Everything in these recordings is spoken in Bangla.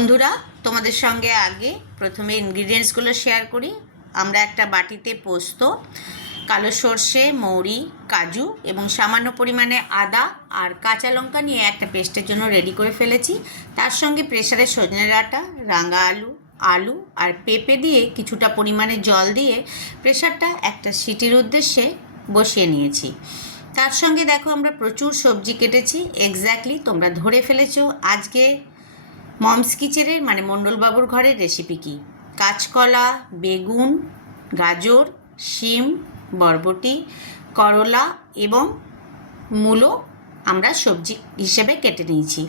বন্ধুরা, তোমাদের সঙ্গে আগে প্রথমে ইনগ্রিডিয়েন্টসগুলো শেয়ার করি। আমরা একটা বাটিতে পোস্ত, কালো সর্ষে, মৌরি, কাজু এবং সামান্য পরিমাণে আদা আর কাঁচা লঙ্কা নিয়ে একটা পেস্টের জন্য রেডি করে ফেলেছি। তার সঙ্গে প্রেসারে সজনে ডাঁটা, রাঙা আলু আর পেঁপে দিয়ে কিছুটা পরিমাণে জল দিয়ে প্রেসারটা একটা সিটির উদ্দেশ্যে বসিয়ে নিয়েছি। তার সঙ্গে দেখো আমরা প্রচুর সবজি কেটেছি। এক্স্যাক্টলি তোমরা ধরে ফেলেছো আজকে মমস কিচেনের মানে মণ্ডলবাবুর ঘরের রেসিপি কি। কাঁচকলা, বেগুন, গাজর, শিম, বরবটি, করলা এবং মূলো আমরা সবজি হিসেবে কেটে নিয়েছি।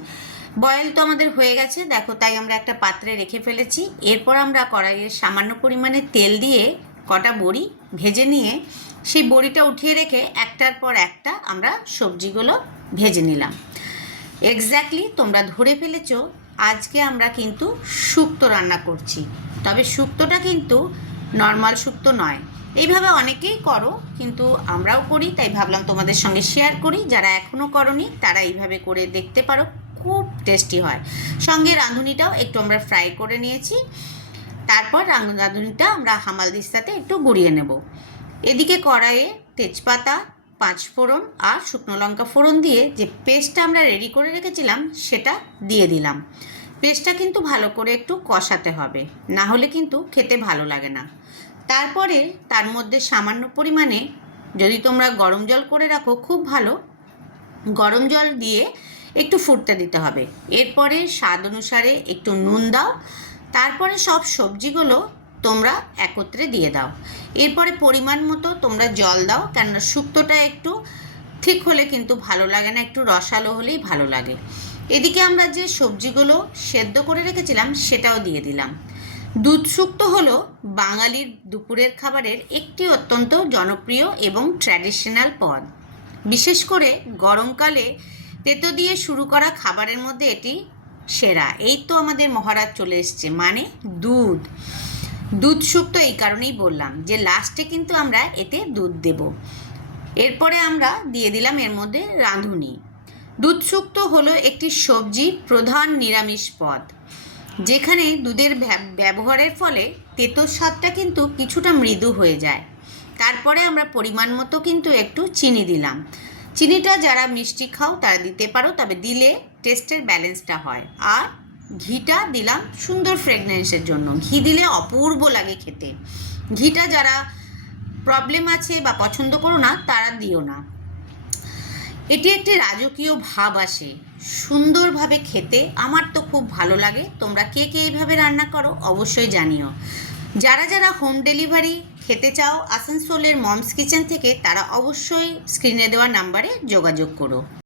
বয়েল তো আমাদের হয়ে গেছে দেখো, তাই আমরা একটা পাত্রে রেখে ফেলেছি। এরপর আমরা কড়াইয়ে সামান্য পরিমাণে তেল দিয়ে কটা বড়ি ভেজে নিয়ে সেই বড়িটা উঠিয়ে রেখে একটার পর একটা আমরা সবজিগুলো ভেজে নিলাম। এক্স্যাক্টলি তোমরা ধরে ফেলেছো আজকে আমরা কিন্তু শুক্তো রান্না করছি। তবে শুক্তোটা কিন্তু নর্মাল শুক্তো নয়। এইভাবে অনেকেই করো, কিন্তু আমরাও করি, তাই ভাবলাম তোমাদের সঙ্গে শেয়ার করি। যারা এখনও করনি তারা এইভাবে করে দেখতে পারো, খুব টেস্টি হয়। সঙ্গে রাঁধুনিটাও একটু আমরা ফ্রাই করে নিয়েছি। তারপর রাঁধুনিটা আমরা হামালদিস্তাতে একটু গুঁড়িয়ে নেব। এদিকে কড়াইয়ে তেজপাতা, 5 ফোড়ন আর শুকনো লঙ্কা ফোড়ন দিয়ে যে পেস্টটা আমরা রেডি করে রেখেছিলাম সেটা দিয়ে দিলাম। পেস্টটা কিন্তু ভালো করে একটু কষাতে হবে, না হলে কিন্তু খেতে ভালো লাগে না। তারপরে তার মধ্যে সামান্য পরিমাণে, যদি তোমরা গরম জল করে রাখো খুব ভালো, গরম জল দিয়ে একটু ফুটতে দিতে হবে। এরপরে স্বাদ অনুসারে একটু নুন দাও। তারপরে সব সবজিগুলো তোমরা একত্রে দিয়ে দাও। এরপরে পরিমাণ মতো তোমরা জল দাও, কেননা শুক্তোটা একটু ঠিক হলে কিন্তু ভালো লাগে না, একটু রসালো হলেই ভালো লাগে। এদিকে আমরা যে সবজিগুলো সেদ্ধ করে রেখেছিলাম সেটাও দিয়ে দিলাম। দুধ শুক্তো হলো বাঙালির দুপুরের খাবারের একটি অত্যন্ত জনপ্রিয় এবং ট্র্যাডিশনাল পদ। বিশেষ করে গরমকালে তেতো দিয়ে শুরু করা খাবারের মধ্যে এটি সেরা। এই তো আমাদের মহারাজ চলে এসছে, মানে দুধ শুক্তো। এই কারণেই বললাম যে লাস্টে কিন্তু আমরা এতে দুধ দেব। এরপরে আমরা দিয়ে দিলাম এর মধ্যে রাঁধুনি। দুধ শুক্তো হলো একটি সবজি প্রধান নিরামিষ পদ, যেখানে দুধের ব্যবহারের ফলে তেতো স্বাদটা কিন্তু কিছুটা মৃদু হয়ে যায়। তারপরে আমরা পরিমাণ মতো কিন্তু একটু চিনি দিলাম। চিনিটা যারা মিষ্টি খাও তারা দিতে পারো, তবে দিলে টেস্টের ব্যালেন্সটা হয়। আর ঘিটা দিলাম সুন্দর ফ্রেগনেন্সের জন্য। ঘি দিলে অপূর্ব লাগে খেতে। ঘিটা যারা প্রবলেম আছে বা পছন্দ করো না তারা দিও না। এটি একটি রাজকীয় ভাব আসে সুন্দরভাবে খেতে। আমার তো খুব ভালো লাগে। তোমরা কে কে এইভাবে রান্না করো অবশ্যই জানিও। যারা হোম ডেলিভারি খেতে চাও আসানসোলের মমস কিচেন থেকে, তারা অবশ্যই স্ক্রিনে দেওয়া নাম্বারে যোগাযোগ করো।